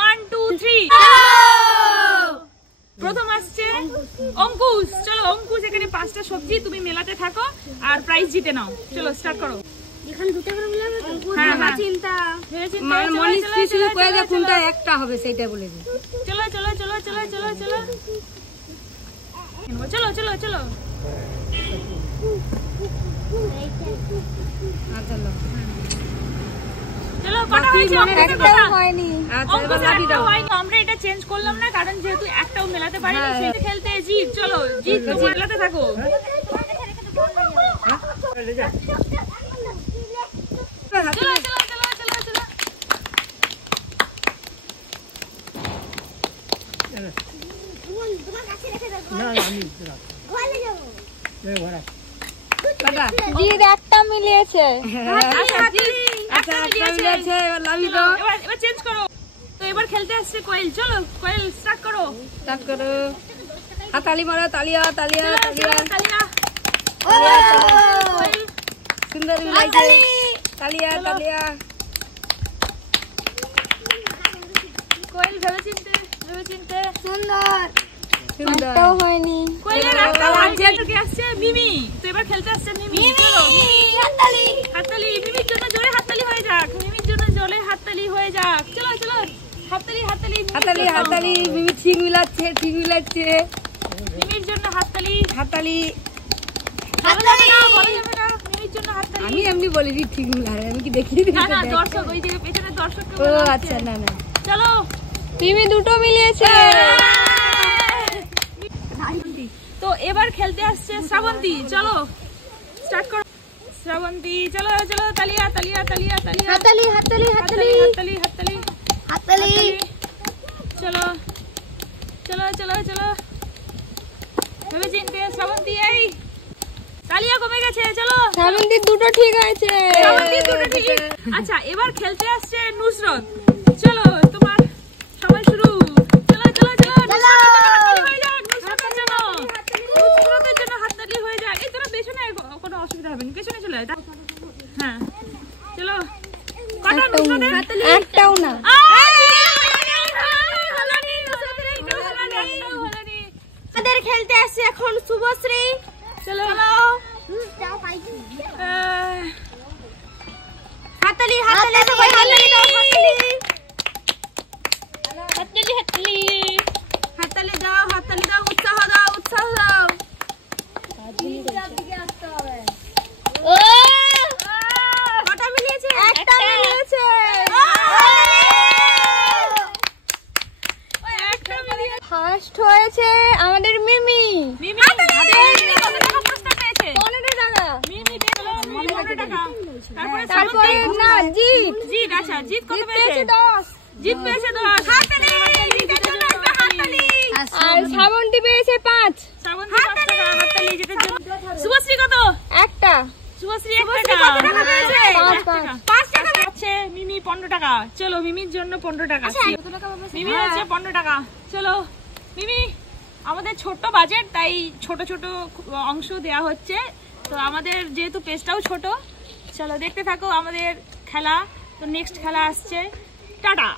1 2 3 প্রথম আসছে অঙ্কুশ। চলো অঙ্কুশ, এখানে 5টা সবজি তুমি মেলাতে থাকো আর প্রাইজ জিতে নাও। চলো স্টার্ট করো। এখানে দুটো করে মিলাবে তো? হ্যাঁ হ্যাঁ, চিন্তা মানে মনিশ শুধু কয়ে যে কোনটা একটা হবে সেইটা বলে দিই। চলো চলো চলো চলো চলো চলো চলো চলো চলো। চলো কটা হয়েছে? একটাও হয়নি। আমরা এটা চেঞ্জ করলাম না, কারণ যেহেতু একটাও মেলাতে পারিনি। সেটা খেলতে জিত। চলো জিত, তুমি মেলাতে থাকো। চলো চলো চলো চলো চলো। জিৎ একটা মিলিয়েছে। এবার চেঞ্জ করো। তো এবার খেলতে আসছে কোয়েল। চলো কোয়েল স্টার্ট করো। স্টার্ট করো। হাতালি মারো, তালিয়া তালিয়া তালিয়া তালিয়া। সুন্দর লাগছে। তালিয়া তালিয়া। কোয়েল ভেবে চিনতে সুন্দর। একটাও হয়নি। কোয়েলের একটা লাগছে। আসছে মিমি। তো এবার খেলতে আসছে মিমি। চলো হাততালি। হাততালি। মিমির জন্য জোরে হাততালি হয়ে যাক। মিমির জন্য জোরে হাততালি হয়ে যাক। চলো চলো হাততালি হাততালি হাতালি হাতালি। মিমি ঠিক মিলাচ্ছে, ঠিক মিলাচ্ছে। মিমির জন্য হাততালি হাতালি। হাততালি না বলা যাবে না। মিমির জন্য হাততালি। আমি এমনি বলেছি ঠিক মিলারে, আমি কি দেখিয়ে দিই? না না, দর্শক ওই যে পেছনে দর্শক। ও আচ্ছা, না না। চলো মিমি দুটো মিলিয়েছে। তো এবার খেলতে আসছে শ্রাবন্তী। চলো স্টার্ট করো। শ্রাবন্তী চলো চলো। তালিয়া তালিয়া তালিয়া তালিয়া। হাততালি হাততালি হাততালি হাততালি হাততালি হাততালি। চলো চলো চলো চলো। ভেবে চিনতে শ্রাবন্তী। এই তালিয়া কমে গেছে। চলো শ্রাবন্তী দুটো ঠিক হয়েছে। শ্রাবন্তী দুটো ঠিক। আচ্ছা এবার খেলতে আসছে নুসরত। চলো তোমার সময় শুরু। চলো চলো চলো। নুসরতের জন্য হাততালি হয়ে যাক। এই তোরা পেছনে, কোনো অসুবিধা হবে না, পেছনে চলে আয়। হ্যাঁ চলো। কটা নুসরতের? একটাও না। আমাদের খেলতে আসছে এখন শুভশ্রী। চলো হাততালি হাততালি সবাই হাততালি দাও। হাততালি হাততালি হাততালি দাও হাততালি দাও। উৎসাহ দাও উৎসাহ দাও। কটা মিলিয়েছে? একটা মিলিয়েছে। ফার্স্ট হয়েছে আমাদের মিমি। মিমি কত টাকা পুরস্কার পেয়েছে? 15 টাকা। মিমি পেয়েছে 15 টাকা। তারপরে না জিৎ। জিৎ আচ্ছা জিৎ কত পেয়েছে? 10। জিৎ পেয়েছে 10। হাততালি। আর শ্রাবন্তী পেয়েছে 5। শ্রাবন্তী 5 টাকা। হাততালি জিতের জন্য। শুভশ্রী কত? একটা। শুভশ্রী 1 টাকা। কত টাকা পেয়েছে? 5 টাকা পাচ্ছে। মিমি 15 টাকা। চলো মিমির জন্য 15 টাকা। মিমি হচ্ছে 15 টাকা। চলো মিমি, আমাদের ছোট্ট বাজেট, তাই ছোট ছোট অংশ দেয়া হচ্ছে। তো আমাদের যেহেতু পেজটাও ছোট, চলো দেখতে থাকো আমাদের খেলা। তো নেক্সট খেলা আসছে। টাটা।